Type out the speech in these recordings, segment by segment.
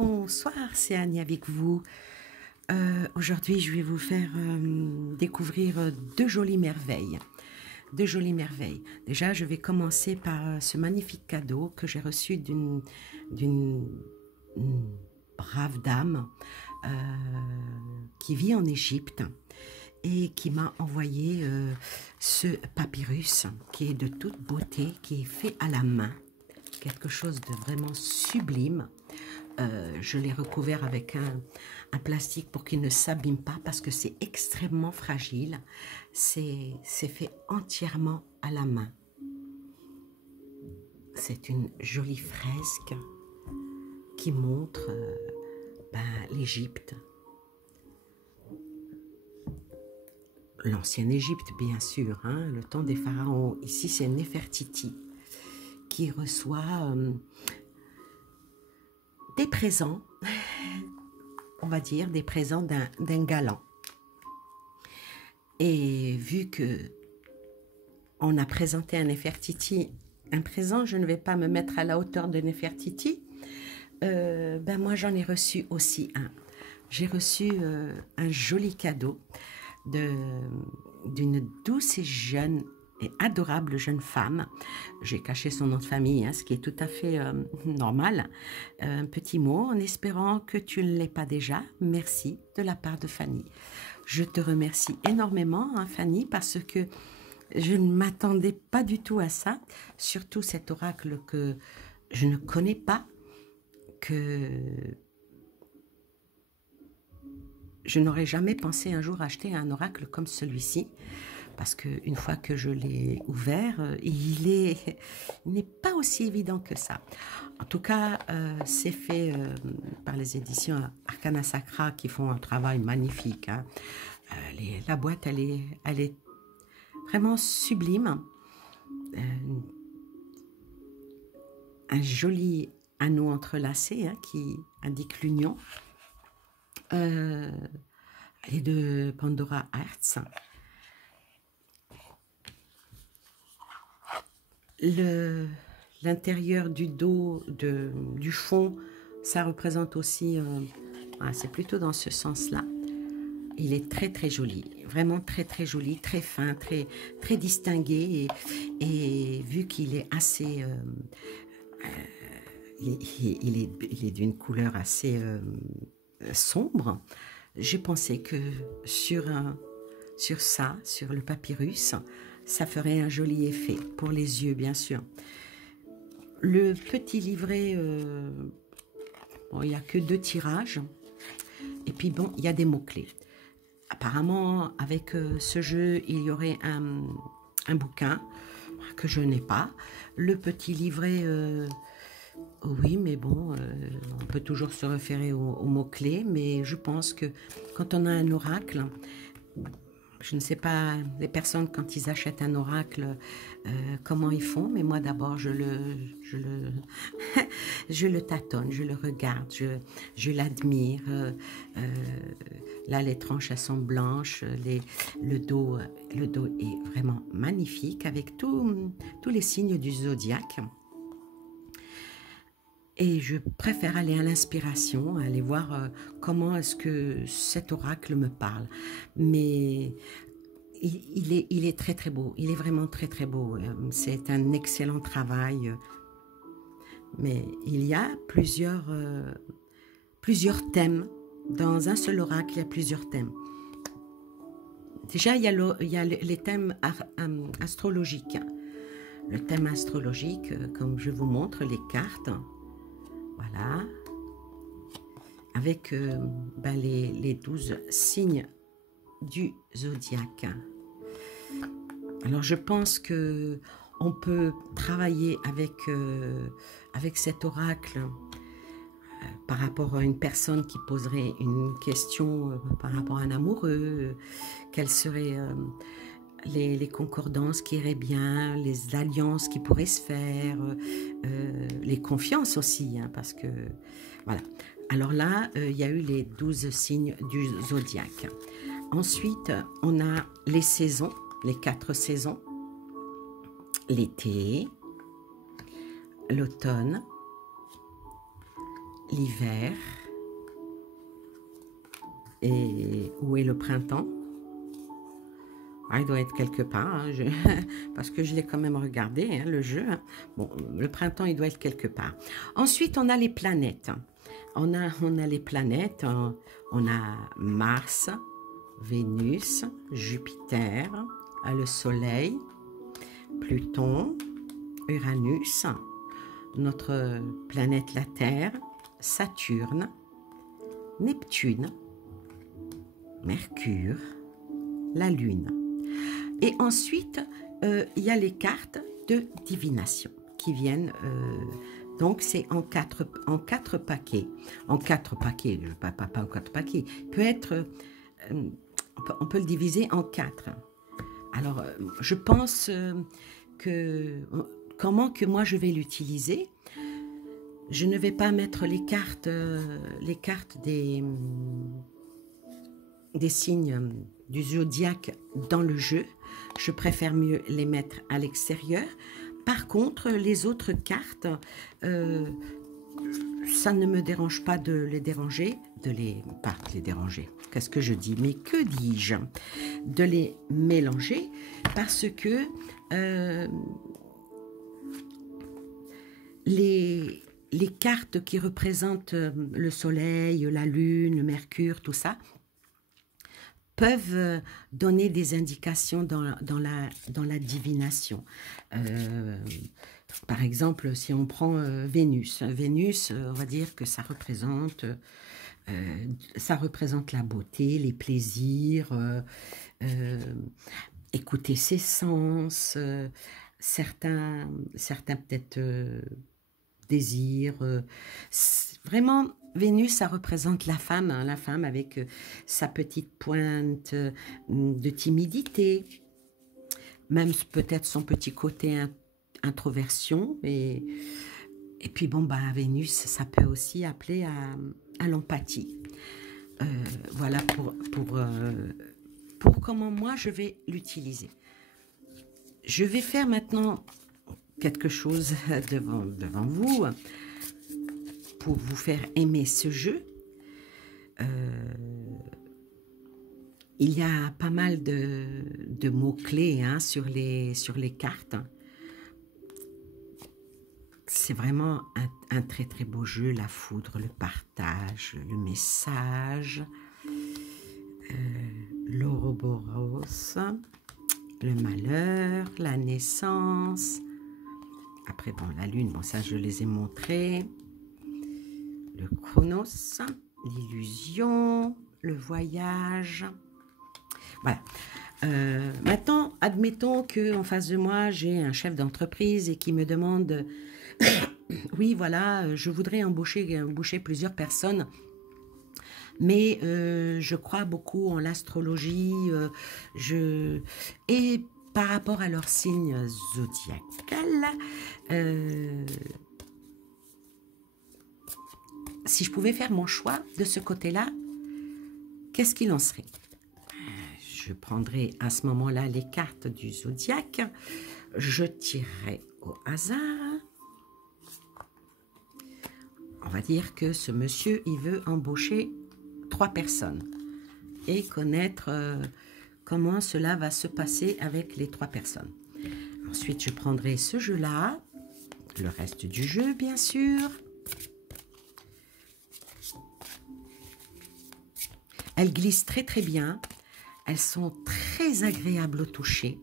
Bonsoir, c'est Annie avec vous. Aujourd'hui, je vais vous faire découvrir deux jolies merveilles. Deux jolies merveilles. Déjà, je vais commencer par ce magnifique cadeau que j'ai reçu d'une brave dame euh, qui vit en Égypte et qui m'a envoyé ce papyrus qui est de toute beauté, qui est fait à la main. Quelque chose de vraiment sublime. Je l'ai recouvert avec un plastique pour qu'il ne s'abîme pas parce que c'est extrêmement fragile. C'est fait entièrement à la main. C'est une jolie fresque qui montre l'Égypte. L'ancienne Égypte, bien sûr, hein, le temps des pharaons. Ici, c'est Néfertiti qui reçoit des présents, on va dire, des présents d'un galant. Et vu que on a présenté à Néfertiti un présent, je ne vais pas me mettre à la hauteur de Néfertiti. Moi, j'en ai reçu aussi un. J'ai reçu un joli cadeau d'une douce et jeune et adorable jeune femme. J'ai caché son nom de famille, hein, ce qui est tout à fait normal. Un petit mot en espérant que tu ne l'aies pas déjà. Merci de la part de Fanny. Je te remercie énormément, hein, Fanny, parce que je ne m'attendais pas du tout à ça. Surtout cet oracle que je ne connais pas, que je n'aurais jamais pensé un jour acheter un oracle comme celui-ci. Parce qu'une fois que je l'ai ouvert, il n'est pas aussi évident que ça. En tout cas, c'est fait par les éditions Arcana Sacra qui font un travail magnifique. Hein. La boîte, elle est vraiment sublime. Un joli anneau entrelacé hein, qui indique l'union. Et de Pandora Hearts. L'intérieur du dos, du fond, ça représente aussi, c'est plutôt dans ce sens-là. Il est très très joli, vraiment très très joli, très fin, très, très distingué et vu qu'il est assez, il est d'une couleur assez sombre, j'ai pensé que sur le papyrus, ça ferait un joli effet, pour les yeux bien sûr. Le petit livret, il n'y a que 2 tirages, et puis bon, il y a des mots-clés. Apparemment, avec ce jeu, il y aurait un bouquin que je n'ai pas. Le petit livret, oui, mais bon, on peut toujours se référer aux mots-clés, mais je pense que quand on a un oracle, je ne sais pas, les personnes, quand ils achètent un oracle, comment ils font, mais moi d'abord, je le tâtonne, je le regarde, je l'admire. Là, les tranches, elles sont blanches, le dos est vraiment magnifique, avec tous les signes du zodiaque. Et je préfère aller à l'inspiration, aller voir comment est-ce que cet oracle me parle. Mais il est très très beau, il est vraiment très très beau. C'est un excellent travail. Mais il y a plusieurs thèmes. Dans un seul oracle, il y a plusieurs thèmes. Déjà, il y a les thèmes astrologiques. Le thème astrologique, comme je vous montre, les cartes. Voilà, avec les 12 signes du zodiaque. Alors je pense que on peut travailler avec cet oracle par rapport à une personne qui poserait une question par rapport à un amoureux, quelles seraient les concordances qui iraient bien, les alliances qui pourraient se faire, les confiances aussi, hein, parce que, voilà. Alors là, il y a eu les 12 signes du zodiaque. Ensuite, on a les saisons, les 4 saisons, l'été, l'automne, l'hiver. Et où est le printemps? Ah, il doit être quelque part, hein, parce que je l'ai quand même regardé, hein, le jeu. Hein. Bon, le printemps, il doit être quelque part. Ensuite, on a les planètes. On a les planètes. On a Mars, Vénus, Jupiter, le Soleil, Pluton, Uranus, notre planète la Terre, Saturne, Neptune, Mercure, la Lune. Et ensuite, il y a les cartes de divination qui viennent, donc c'est en quatre paquets. En 4 paquets, pas en 4 paquets. Peut être, on peut le diviser en 4. Alors, je pense que, comment que moi je vais l'utiliser, je ne vais pas mettre les cartes des signes du zodiaque dans le jeu. Je préfère mieux les mettre à l'extérieur. Par contre, les autres cartes, ça ne me dérange pas de les déranger, pas les déranger, qu'est-ce que je dis, mais que dis-je, de les mélanger, parce que les cartes qui représentent le soleil, la lune, le mercure, tout ça, peuvent donner des indications dans la divination. Par exemple, si on prend Vénus, on va dire que ça représente la beauté, les plaisirs, écouter ses sens, certains peut-être désirs. Vraiment, Vénus, ça représente la femme, hein, la femme avec sa petite pointe de timidité, même peut-être son petit côté introversion. Et puis, bon, bah, Vénus, ça peut aussi appeler à l'empathie. Voilà pour comment moi je vais l'utiliser. Je vais faire maintenant quelque chose devant vous pour vous faire aimer ce jeu. Il y a pas mal de mots-clés hein, sur les cartes. C'est vraiment un très très beau jeu, la foudre, le partage, le message, l'Ouroboros, le malheur, la naissance. Après, bon, la lune, bon, ça je les ai montrés. Le chronos, l'illusion, le voyage. Voilà. Maintenant, admettons qu'en face de moi, j'ai un chef d'entreprise et qui me demande oui, voilà, je voudrais embaucher plusieurs personnes, mais je crois beaucoup en l'astrologie, et par rapport à leur signe zodiacal, si je pouvais faire mon choix de ce côté-là, qu'est-ce qu'il en serait? Je prendrai à ce moment-là les cartes du zodiaque, je tirerai au hasard. On va dire que ce monsieur, il veut embaucher 3 personnes et connaître comment cela va se passer avec les 3 personnes. Ensuite, je prendrai ce jeu-là, le reste du jeu, bien sûr. Elles glissent très très bien. Elles sont très agréables au toucher.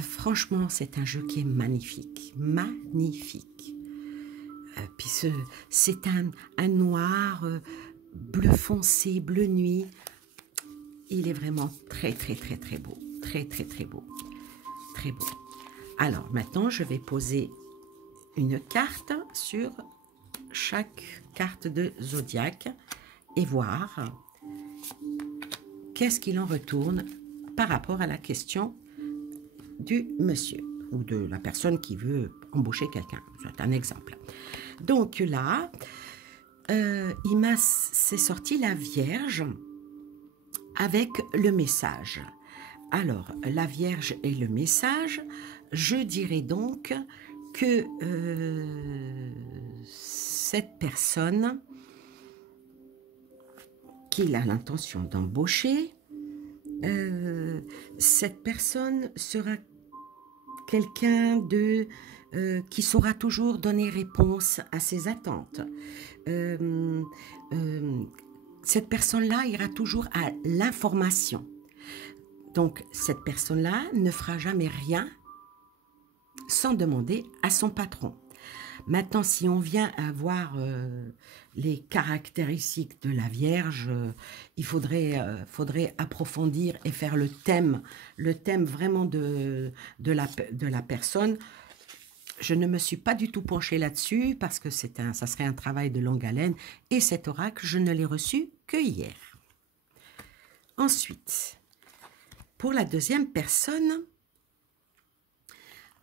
Franchement, c'est un jeu qui est magnifique. Magnifique. Puis c'est un noir bleu foncé, bleu nuit. Il est vraiment très très très très beau. Très très très beau. Très beau. Alors maintenant, je vais poser une carte sur chaque carte de zodiaque et voir qu'est-ce qu'il en retourne par rapport à la question du monsieur ou de la personne qui veut embaucher quelqu'un. C'est un exemple. Donc là, c'est sorti la Vierge avec le message. Alors, la Vierge et le message, je dirais donc que cette personne qu'il a l'intention d'embaucher, cette personne sera quelqu'un qui saura toujours donner réponse à ses attentes. Cette personne-là ira toujours à l'information. Donc, cette personne-là ne fera jamais rien sans demander à son patron. Maintenant, si on vient à voir les caractéristiques de la Vierge, il faudrait approfondir et faire le thème vraiment de la personne. Je ne me suis pas du tout penchée là-dessus parce que ça serait un travail de longue haleine et cet oracle, je ne l'ai reçu que hier. Ensuite, pour la deuxième personne,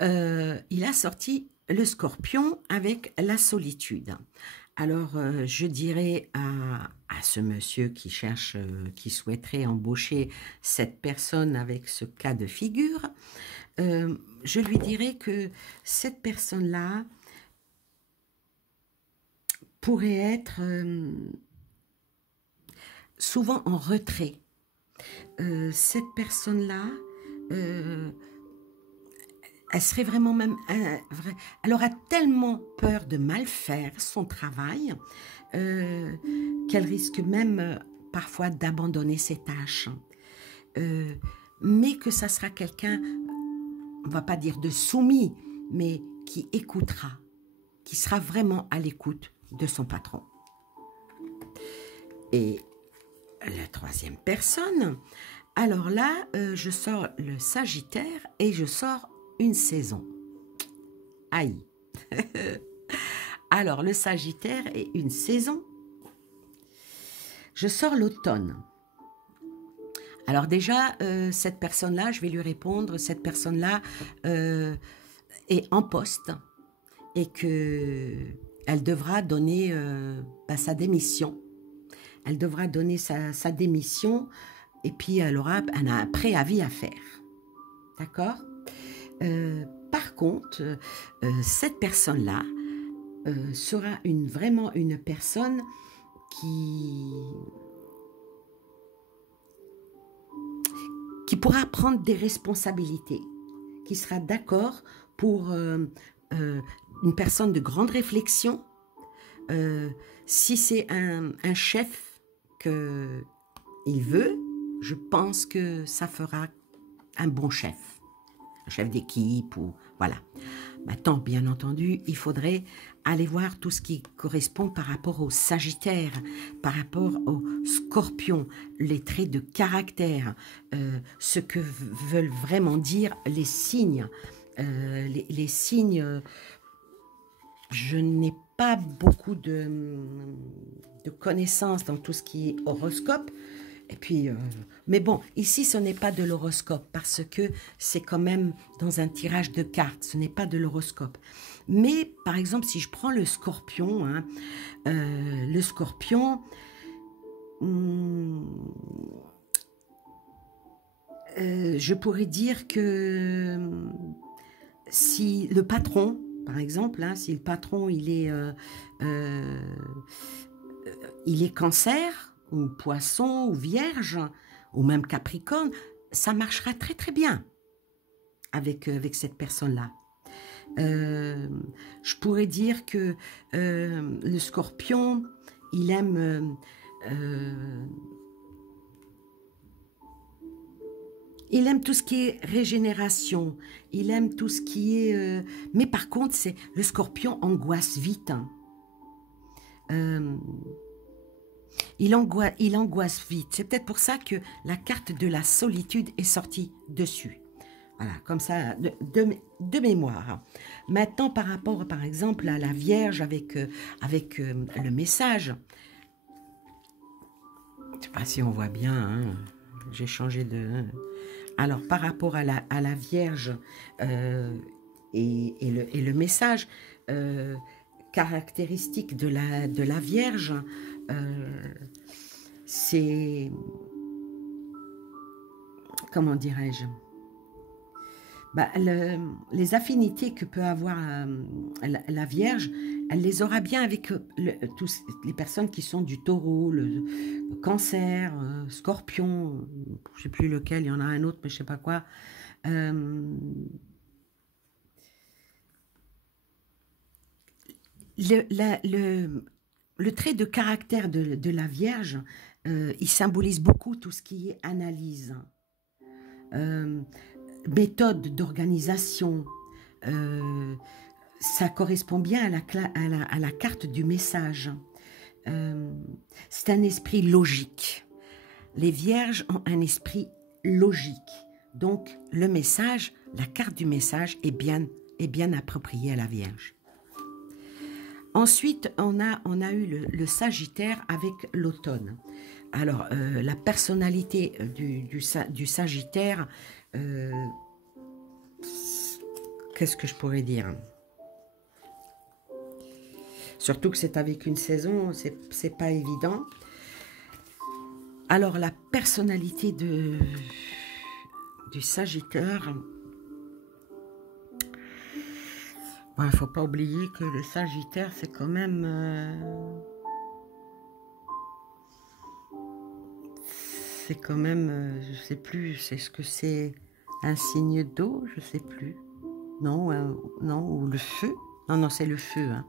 il a sorti le Scorpion avec la solitude. Alors, je dirais à ce monsieur qui cherche, qui souhaiterait embaucher cette personne avec ce cas de figure, je lui dirais que cette personne-là pourrait être souvent en retrait. Cette personne-là, elle serait vraiment même... elle aura tellement peur de mal faire son travail qu'elle risque même parfois d'abandonner ses tâches. Mais que ça sera quelqu'un, on ne va pas dire de soumis, mais qui écoutera, qui sera vraiment à l'écoute de son patron. Et la troisième personne, alors là, je sors le Sagittaire et je sors une saison. Aïe. Alors, le Sagittaire et une saison. Je sors l'automne. Alors déjà, cette personne-là, je vais lui répondre, cette personne-là est en poste et qu'elle devra donner sa démission. Elle devra donner sa démission et puis elle a un préavis à faire. D'accord ? Par contre, cette personne-là sera vraiment une personne qui pourra prendre des responsabilités, qui sera d'accord pour une personne de grande réflexion. Si c'est un chef qu'il veut, je pense que ça fera un bon chef. Un chef d'équipe ou voilà. Maintenant, bien entendu, il faudrait aller voir tout ce qui correspond par rapport au Sagittaire, par rapport au Scorpion, les traits de caractère, ce que veulent vraiment dire les signes. Les signes, je n'ai pas beaucoup de connaissances dans tout ce qui est horoscope. Et puis, mais bon, ici, ce n'est pas de l'horoscope parce que c'est quand même dans un tirage de cartes, ce n'est pas de l'horoscope. Mais, par exemple, si je prends le Scorpion, hein, je pourrais dire que si le patron, par exemple, hein, si le patron, il est Cancer, ou Poisson, ou Vierge, ou même Capricorne, ça marchera très très bien avec cette personne-là. Je pourrais dire que le Scorpion, il aime tout ce qui est régénération, il aime tout ce qui est... mais par contre, le Scorpion angoisse vite. Hein. Il angoisse vite. C'est peut-être pour ça que la carte de la solitude est sortie dessus. Voilà, comme ça, de mémoire. Maintenant, par rapport, par exemple, à la Vierge avec le message, je ne sais pas si on voit bien, hein, j'ai changé de... Alors, par rapport à la Vierge et le message, caractéristique de la Vierge, c'est, comment dirais-je, les affinités que peut avoir la Vierge, elle les aura bien avec tous les personnes qui sont du taureau, le cancer, scorpion, je ne sais plus lequel, il y en a un autre, mais je ne sais pas quoi. Le, le trait de caractère de la Vierge, il symbolise beaucoup tout ce qui est analyse, méthode d'organisation. Ça correspond bien à la carte du message. C'est un esprit logique. Les Vierges ont un esprit logique. Donc, le message, la carte du message est bien appropriée à la Vierge. Ensuite, on a eu le Sagittaire avec l'automne. Alors, la personnalité du Sagittaire, qu'est-ce que je pourrais dire? Surtout que c'est avec une saison, c'est pas évident. Alors, la personnalité du Sagittaire, il ne faut pas oublier que le Sagittaire, c'est quand même... je sais plus, c'est ce que c'est un signe d'eau, je sais plus. Non, non, ou le feu. Non, c'est le feu. Hein.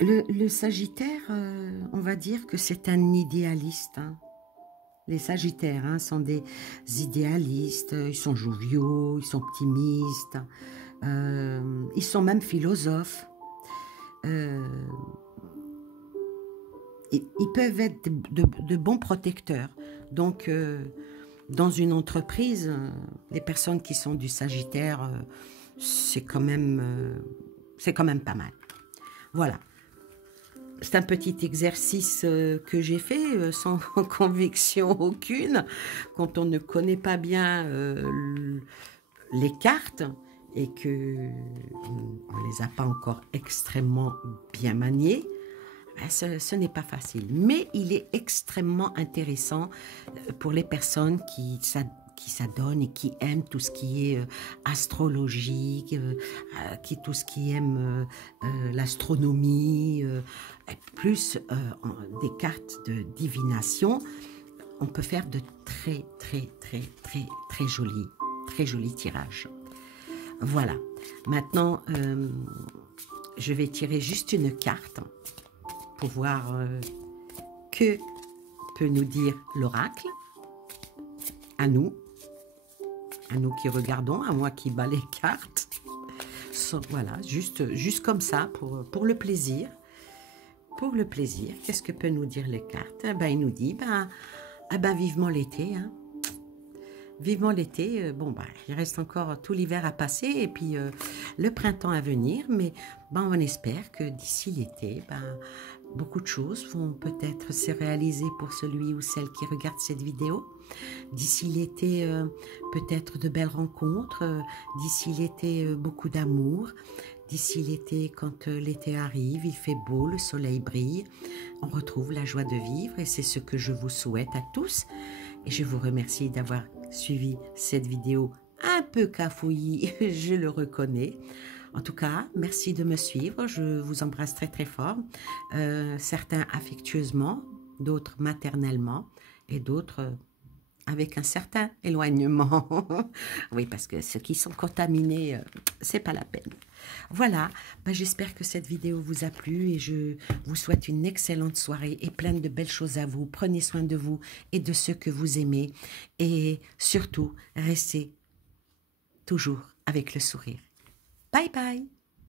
Le Sagittaire, on va dire que c'est un idéaliste. Hein. Les Sagittaires sont des idéalistes, ils sont joviaux, ils sont optimistes, ils sont même philosophes. Ils peuvent être de bons protecteurs. Donc, dans une entreprise, les personnes qui sont du Sagittaire, c'est quand même pas mal. Voilà. C'est un petit exercice que j'ai fait sans conviction aucune. Quand on ne connaît pas bien les cartes et qu'on ne les a pas encore extrêmement bien maniées, ce n'est pas facile. Mais il est extrêmement intéressant pour les personnes qui s'adonnent et qui aiment tout ce qui est astrologie, tout ce qui aime l'astronomie, plus des cartes de divination. On peut faire de très jolis tirages. Voilà. Maintenant, je vais tirer juste une carte pour voir que peut nous dire l'oracle, à nous qui regardons, à moi qui bats les cartes. Voilà, juste comme ça, pour le plaisir. Pour le plaisir, qu'est-ce que peut nous dire les cartes? Il nous dit, vivement l'été, hein. Vivement l'été, il reste encore tout l'hiver à passer et puis le printemps à venir, mais on espère que d'ici l'été, beaucoup de choses vont peut-être se réaliser pour celui ou celle qui regarde cette vidéo. D'ici l'été, peut-être de belles rencontres, d'ici l'été, beaucoup d'amour, d'ici l'été, quand l'été arrive, il fait beau, le soleil brille, on retrouve la joie de vivre et c'est ce que je vous souhaite à tous. Et je vous remercie d'avoir suivi cette vidéo un peu cafouillie, je le reconnais. En tout cas, merci de me suivre, je vous embrasse très fort, certains affectueusement, d'autres maternellement et d'autres avec un certain éloignement. Oui, parce que ceux qui sont contaminés, c'est pas la peine. Voilà, j'espère que cette vidéo vous a plu et je vous souhaite une excellente soirée et plein de belles choses à vous. Prenez soin de vous et de ceux que vous aimez et surtout, restez toujours avec le sourire. Bye bye.